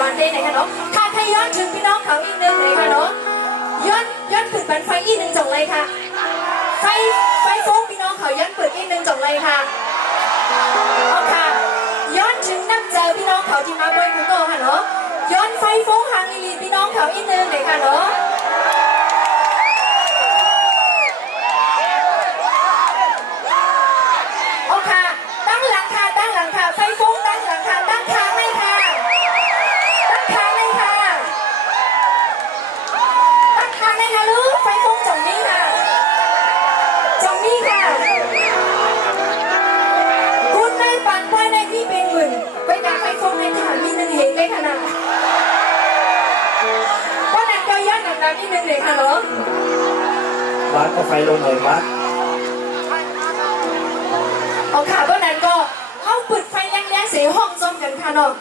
วานได้ไหนคะเนาะค่ะถ้าย้อนถึงพี่น้องเขาอีกนึงเลยค่ะเนาะย้อนถึงบันไฟอีกนึงจงเลยค่ะไฟโฟกพี่น้องเขาย้อนเปิดอีกนึงจงเลยค่ะเอาค่ะย้อนถึงน้ำเจอพี่น้องเขาที่มาบอยกูโก้ค่ะเนาะย้อนไฟโฟกหางลีพี่น้องเขาอีกนึงเลยค่ะเนาะตั้งหลังค่ะไฟฟุ้งตั้งหลังค่ะตั้งค้างเลยค่ะตั้งค้างเลยค่ะตั้งค้างเลยค่ะลูกไฟฟุ้งจงนี้ค่ะจงนี้ค่ะคุณได้ปันว่าในพี่เป็นหมื่นไปดักไฟฟุ้งในฐานมีหนึ่งเหตุเลยค่ะนะก็นั่นก็ย้อนหนักๆนิดนึงเลยค่ะเนาะวัดก็ไฟลงเลยวัดเอาค่ะก็นั้นก็เข้าปิดไฟแรงๆเสียห้องจมกันค่ะเนาะ